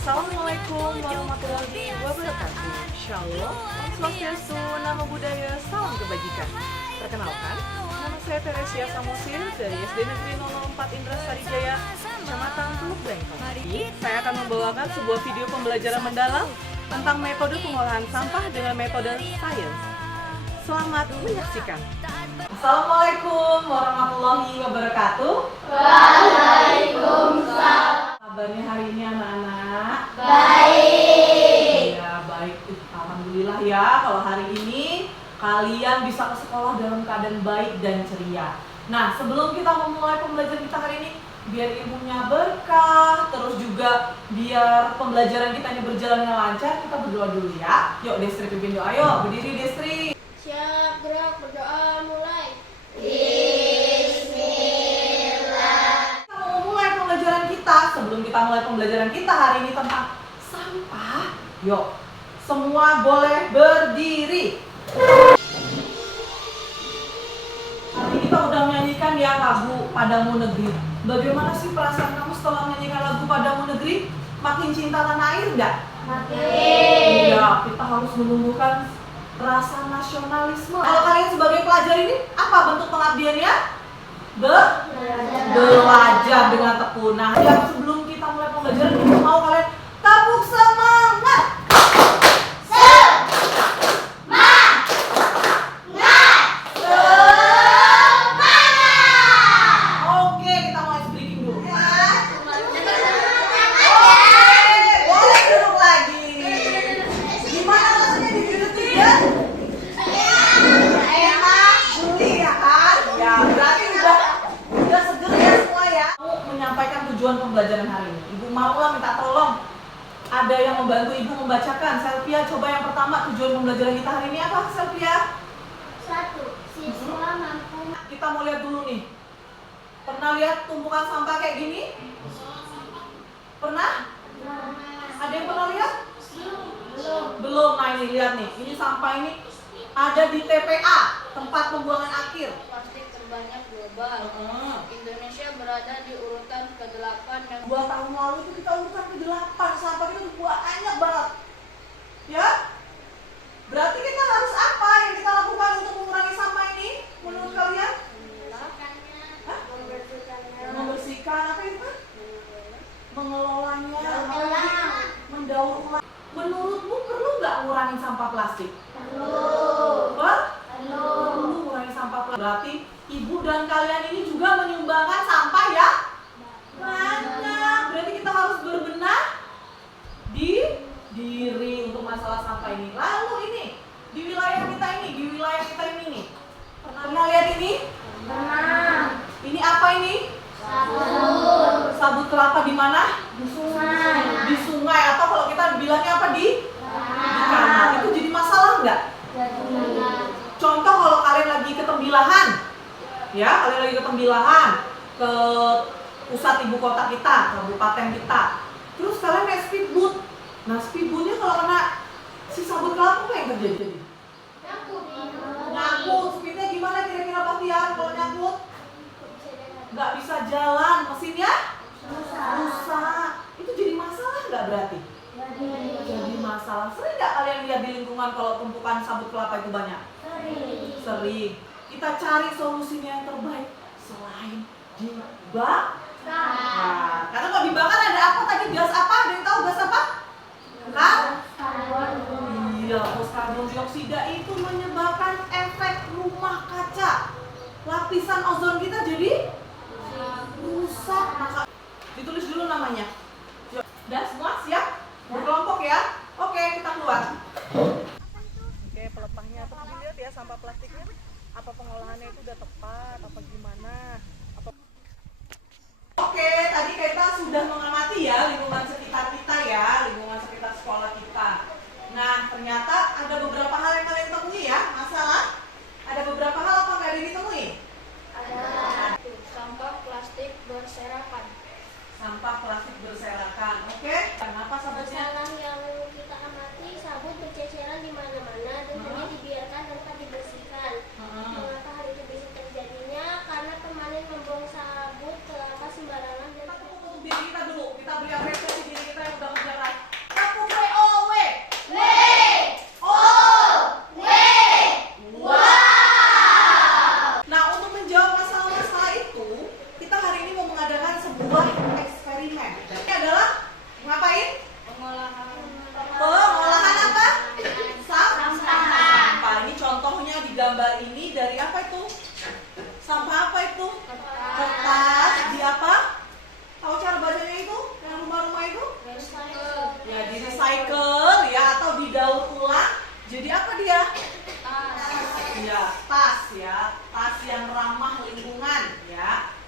Assalamualaikum warahmatullahi wabarakatuh. Shalom, Om Swastiastu, Namo Buddhaya, salam kebajikan. Perkenalkan, nama saya Teresia Samosir dari SD Negeri 004 Indrasari Jaya, Kecamatan Teluk Bengkong. Saya akan membawakan sebuah video pembelajaran mendalam tentang metode pengolahan sampah dengan metode sains. Selamat menyaksikan. Assalamualaikum warahmatullahi wabarakatuh. Waalaikumsalam. Kabarnya hari ini anak-anak? Baik. Ya, baik. Alhamdulillah ya, kalau hari ini kalian bisa ke sekolah dalam keadaan baik dan ceria. Nah, sebelum kita memulai pembelajaran kita hari ini, biar ilmunya berkah, terus juga biar pembelajaran kita ini berjalan dengan lancar, kita berdoa dulu ya. Yuk, Destri pimpin doa. Ayo, berdiri Destri. Siap, gerak, berdoa, mulai. Sebelum kita mulai pembelajaran kita hari ini tentang sampah, yuk semua boleh berdiri. Hari ini kita udah menyanyikan ya lagu Padamu Negeri. Bagaimana sih perasaan kamu setelah menyanyikan lagu Padamu Negeri? Makin cinta tanah air enggak? Makin. Iya, kita harus menumbuhkan rasa nasionalisme. Kalau kalian sebagai pelajar ini apa bentuk pengabdiannya? Belajar dengan tekun. Nah, yang sebelum kita mulai pembelajaran, kita mau kalian tabuk semangat. Semangat. Oke, kita mulai breaking dulu. Boleh duduk lagi. Gimana rasanya duduk ya? Enak, gurih ya kan? Ya, berarti udah seger ya semua ya. Kamu menyampaikan tujuan pembelajaran hari ini. Ibu Marwa minta tolong ada yang membantu ibu membacakan. Selvia, coba yang pertama tujuan pembelajaran kita hari ini apa, Selvia? 1. Siswa mampu. Kita mau lihat dulu nih. Pernah lihat tumpukan sampah kayak gini? Pernah? Ada yang pernah lihat? Belum. Nah ini lihat nih. Ini sampah ini ada di TPA, tempat pembuangan akhir. Plastik terbanyak global. Indonesia berada di urutan ke-8 dan 2 tahun lalu itu kita urutan ke-8, sampah itu banyak banget. Ya? Berarti kita harus apa yang kita lakukan untuk mengurangi sampah ini? Menurut kalian? Hah? Membersihkan apa itu? Mengelolanya, mendaur ulang. Menurutmu perlu nggak ngurangin sampah plastik? Perlu ngurangin sampah plastik. Berarti ibu dan kalian ini juga menyumbangkan sampah ya? Banyak. Berarti kita harus berbenah di diri untuk masalah sampah ini. Lalu ini di wilayah kita ini nih. Pernah lihat ini? Pernah. Ini apa ini? Sabut kelapa di mana? Di sungai. Di sungai, atau kalau kita bilangnya apa, di kanal. Itu jadi masalah nggak? Contoh kalau kalian lagi ketembilahan, ya, kalian lagi ketembilahan ke pusat ibu kota kita, kabupaten kita. Terus kalian naik speedboat. Nah, speedboatnya kalau kena si sabut kelapa apa yang terjadi? Nyangkut. Speednya gimana kira-kira Bastian kalau nyangkut? Nggak bisa jalan, mesinnya rusak. Itu jadi masalah nggak berarti? Jadi masalah. Sering nggak kalian lihat di lingkungan kalau tumpukan sabut kelapa itu banyak? Sering. Kita cari solusinya yang terbaik selain dibakar. Nah, karena kalau dibakar ada apa tadi? Gas apa? Ada yang tahu gas apa? Iya, karbon dioksida itu menyebabkan efek rumah kaca. Lapisan ozon kita jadi rusak. Maka ditulis dulu namanya. Yuk, udah semua siap? Berkelompok ya? Oke, kita keluar. Oke, pelepahnya terus dilihat ya sampah plastiknya. Apa pengolahannya itu udah tepat? Apa gimana? Oke, tadi kita sudah mengamati ya lingkungan sekitar kita ya, lingkungan sekitar sekolah kita. Nah, ternyata ada beberapa hal yang kalian temui ya, masalah. Ada beberapa hal apa nggak ada ditemui? sampah plastik berserakan. Sampah plastik berserakan. Oke. Kenapa sahabatnya? Masalah yang kita amati, sabut berceceran di mana-mana dan hanya dibiarkan tanpa dibersihkan. Mengapa hal itu bisa terjadinya? Karena pemanen membuang sabut kelapa sembarangan dan Kita tepuk untuk diri kita dulu. Kita beri apresiasi diri kita yang udah kerja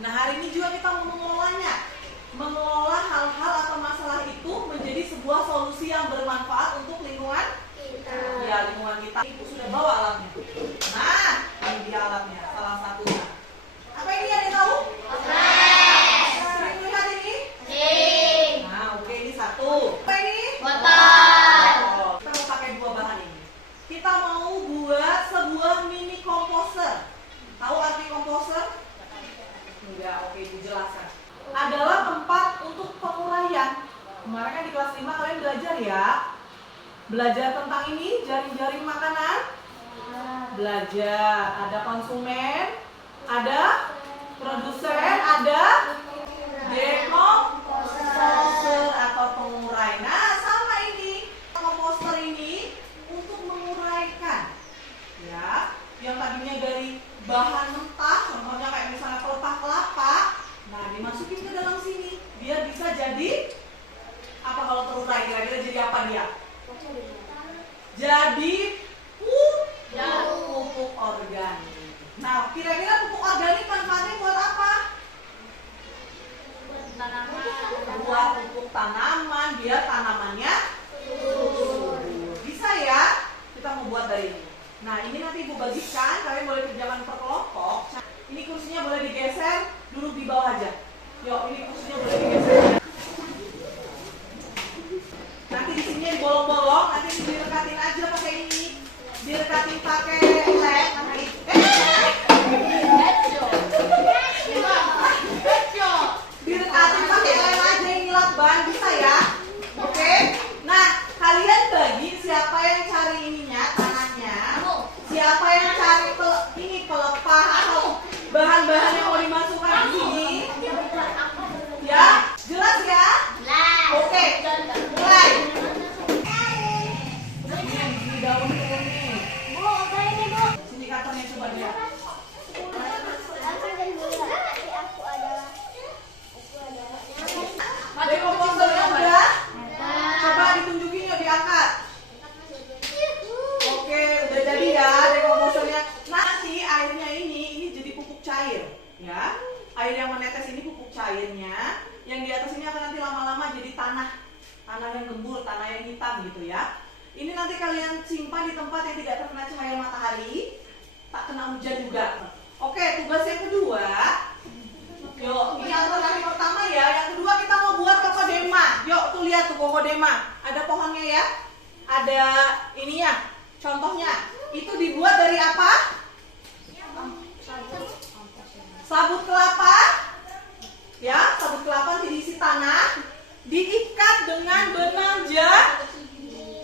Nah, hari ini juga kita mau mengelolanya. Mengelola hal-hal atau masalah itu menjadi sebuah solusi yang bermanfaat untuk lingkungan kita. Ya, lingkungan kita. Ibu sudah bawa alatnya. Nah, ini dia alatnya, salah satunya. Apa ini, ada yang tahu? Sering lihat ini? Nah, oke, ini satu. Apa ini? Botol. Kita mau pakai dua bahan ini. Kita mau buat sebuah mini komposer. Tahu arti komposer? Enggak, oke, Ibu jelaskan. Adalah tempat untuk penguraian. Kemarin kan di kelas 5 kalian belajar ya. Belajar tentang ini, jaring-jaring makanan. Belajar, ada konsumen, ada produsen, ada dekomposer atau pengurai. Nah, sama ini. Komposter ini untuk menguraikan. Ya, yang tadinya dari bahan mentah, contohnya kayak misalnya pelepah kelapa, nah dimasukin ke dalam sini, biar bisa jadi apa kalau terurai? Kira-kira jadi apa dia? Jadi pupuk organik. Nah, kira-kira pupuk organik manfaatnya buat apa? Buat pupuk tanaman, biar tanamannya subur. Bisa ya? Kita mau buat dari ini. Nah, ini nanti Ibu bagikan, kalian boleh kerjakan per kelompok. Ini kursinya boleh digeser, duduk di bawah aja. Yuk, ini kursinya boleh digeser. Nanti di sini bolong-bolong, nanti direkatin aja pakai ini. Direkatin pakai lem nanti. Direkatin pakai lem aja, ini lakban, bisa ya? Oke? Nah, kalian bagi siapa yang cari ininya, tanahnya. Siapa yang cari ini pelepah atau bahan-bahan yang mau dimasukkan di sini? Ya, jelas ya? Oke, mulai. Ini daun turun nih. Sini kartonnya coba lihat. Dekomposernya udah? Coba ditunjukin yuk, diangkat. Oke, udah jadi ya dekomposernya. Nanti airnya ini jadi pupuk cair, ya. Air yang menetes ini pupuk cairnya. Yang di atas ini akan nanti lama-lama jadi tanah yang gembur, tanah yang hitam gitu ya. Ini nanti kalian simpan di tempat yang tidak terkena cahaya matahari, tak kena hujan juga. Oke, tugas yang kedua. Yuk, ini yang pertama ya. Yang kedua kita mau buat kokodema. Yuk, tuh lihat tuh kokodema. Ada pohonnya ya. Ada ininya. Contohnya, itu dibuat dari apa? Sabut kelapa. Ya, sabut kelapa diisi tanah, diikat dengan benang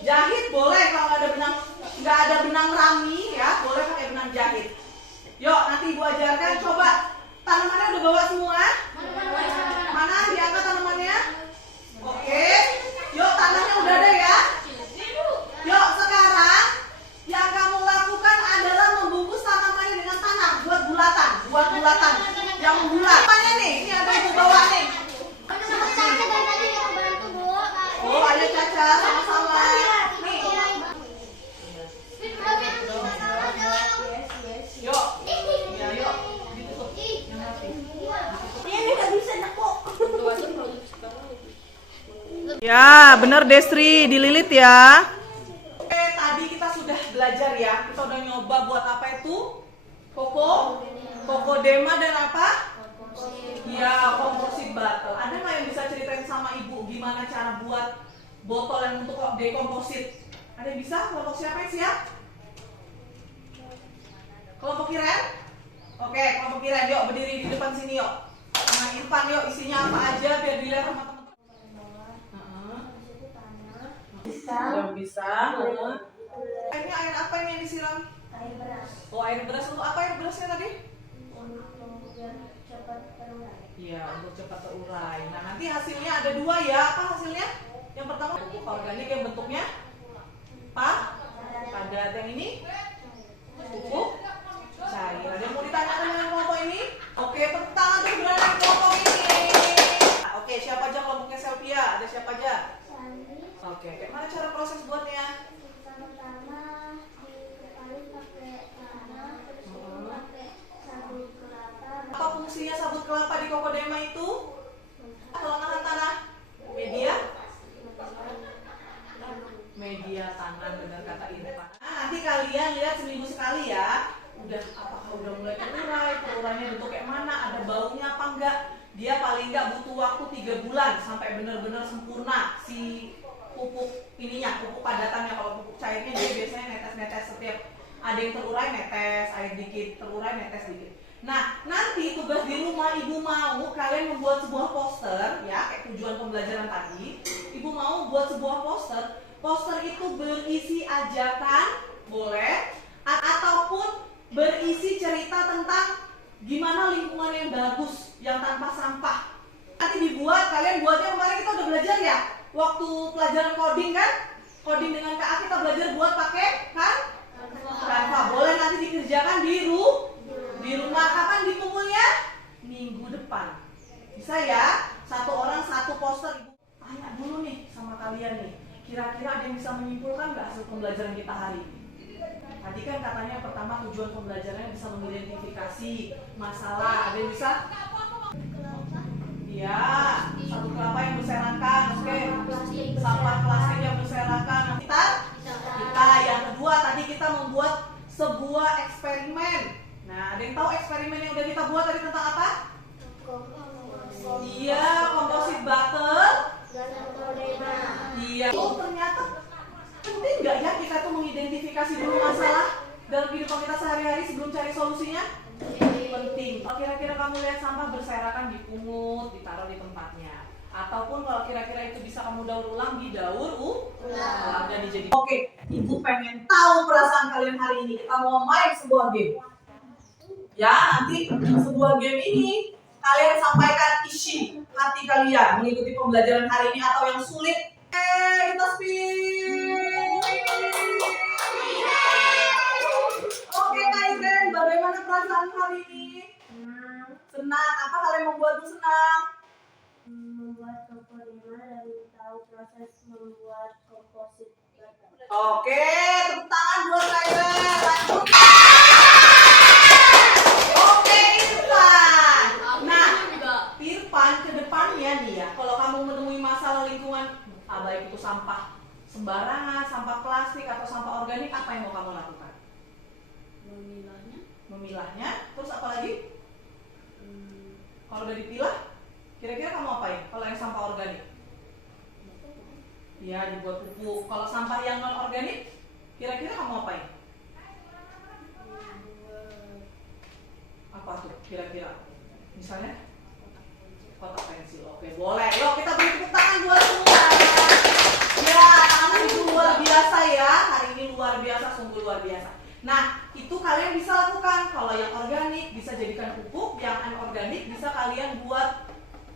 jahit boleh. Kalau nggak ada benang rami ya, boleh pakai benang jahit. Yuk, nanti Ibu ajarkan. Coba tanamannya udah bawa semua? Mana diangkat tanamannya? Oke. Yuk, tanahnya udah ada ya? Yuk, sekarang yang kamu lakukan adalah membungkus tanamannya dengan tanah, buat bulatan yang membulat. Mana nih? Ini ada Ibu bawa nih. Oh, ada Caca, sama-sama. Nih. Yuk. Ya, yuk. Ditutup. Yang rapi. Ini nggak bisa nekuk. Ya, benar Destri, dililit ya. Oke, tadi kita sudah belajar ya. Kita udah nyoba buat apa itu? Kokodema dan apa? Ya, komposit bottle. Ada nggak yang bisa ceritain sama Ibu gimana cara buat botol yang untuk dekomposit? Ada yang bisa? Kelompok siapa yang siap? Kelompok Kiren? Oke, kelompok Kiren, yuk berdiri di depan sini yuk. Nah, Irfan yuk, isinya apa aja biar dilihat sama teman-teman. Bisa. Ini air apa ini yang disiram? Air beras. Oh, air beras. Untuk apa air berasnya tadi? Untuk cepat terurai. Iya, untuk cepat terurai. Nah, nanti hasilnya ada dua ya. Apa hasilnya? Yang pertama pupuk organik yang bentuknya padat. Yang ini pupuk cair. Ada yang mau ditanyakan dengan kelompok ini? Oke, tepuk tangan untuk berada di kelompok ini. Nah, oke, siapa aja kelompoknya Selvia? Ada siapa aja? Oke, gimana cara proses buatnya? Pertama dikepalin pakai tanah, terus pakai sabut kelapa. Apa fungsinya sabut kelapa? kelapa di kokodama itu? Kelengahan tanah. Media? Media tangan, benar kata Irfan. Nah, nanti kalian lihat seminggu sekali ya. Apakah udah mulai terurai? Terurainya bentuk kayak mana? Ada baunya apa enggak? Dia paling enggak butuh waktu 3 bulan sampai benar-benar sempurna si pupuk ininya, pupuk padatannya. Kalau pupuk cairnya dia biasanya netes-netes setiap ada yang terurai netes, air dikit, terurai netes dikit. Nah, nanti tugas di rumah ibu mau kalian membuat sebuah poster ya, kayak tujuan pembelajaran tadi. Ibu mau buat sebuah poster. Poster itu berisi ajakan, boleh, ataupun berisi cerita tentang gimana lingkungan yang bagus, yang tanpa sampah. Nanti dibuat, kalian buatnya kemarin kita udah belajar ya, waktu pelajaran coding kan? Coding dengan Kak kita belajar buat pakai kan? Canva. Boleh nanti dikerjakan di rumah. Kapan dikumpulnya? Minggu depan. Bisa ya? Satu orang satu poster. Ibu tanya dulu nih sama kalian nih. Kira-kira ada yang bisa menyimpulkan nggak hasil pembelajaran kita hari ini? Tadi kan katanya pertama tujuan pembelajarannya bisa mengidentifikasi masalah. Ada yang bisa? Iya, satu kelapa yang berserakan. Oke. Sampah plastik yang berserakan. Kita yang kedua tadi kita membuat sebuah eksperimen. Nah, ada yang tahu eksperimen yang udah kita buat tadi tentang apa? Iya, composite bottle. Iya. Oh, ternyata penting nggak ya kita tuh mengidentifikasi dulu masalah dalam kehidupan kita sehari-hari sebelum cari solusinya? Penting. Kalau kira-kira kamu lihat sampah berserakan, dipungut, ditaruh di tempatnya. Ataupun kalau kira-kira itu bisa kamu daur ulang, didaur ulang dan dijadi. Oke, ibu pengen tahu perasaan kalian hari ini. Kita mau main sebuah game. Ya, nanti sebuah game ini kalian sampaikan isi hati kalian mengikuti pembelajaran hari ini atau yang sulit. Kita spin. Oke, Kak Iren, bagaimana perasaan hari ini? Senang. Apa hal yang membuatmu senang? Membuat kokodama dan tahu proses membuat komposit. Oke, tepuk tangan buat Kak Iren. Lanjut. Oke, Irfan. Nah, Irfan ke depannya nih ya, kalau kamu menemui masalah lingkungan, baik itu sampah sembarangan, sampah plastik atau sampah organik, apa yang mau kamu lakukan? Memilahnya. Terus apa lagi? Kalau udah dipilah, kira-kira kamu apain? Kalau yang sampah organik? Ya, dibuat pupuk. Kalau sampah yang non organik, kira-kira kamu apain? Apa tuh kira-kira? Misalnya? Kotak pensil. Oke, boleh. Yuk kita beri tepuk tangan buat semua. Ya, tangan ibu luar biasa ya. Hari ini luar biasa, sungguh luar biasa. Nah, itu kalian bisa lakukan. Kalau yang organik bisa jadikan pupuk, yang anorganik bisa kalian buat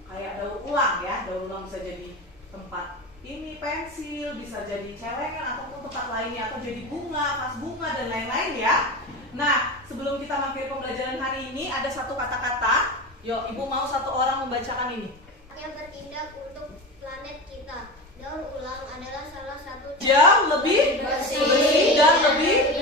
kayak daur ulang ya. Daur ulang bisa jadi tempat ini pensil, bisa jadi celengan ataupun tempat lainnya, atau jadi bunga, vas bunga dan lain-lain ya. Nah, sebelum kita mengakhiri pembelajaran hari ini ada satu kata-kata. Yuk, ibu mau satu orang membacakan ini. Yang bertindak untuk planet kita. Daur ulang adalah salah satu Jauh lebih bersih dan lebih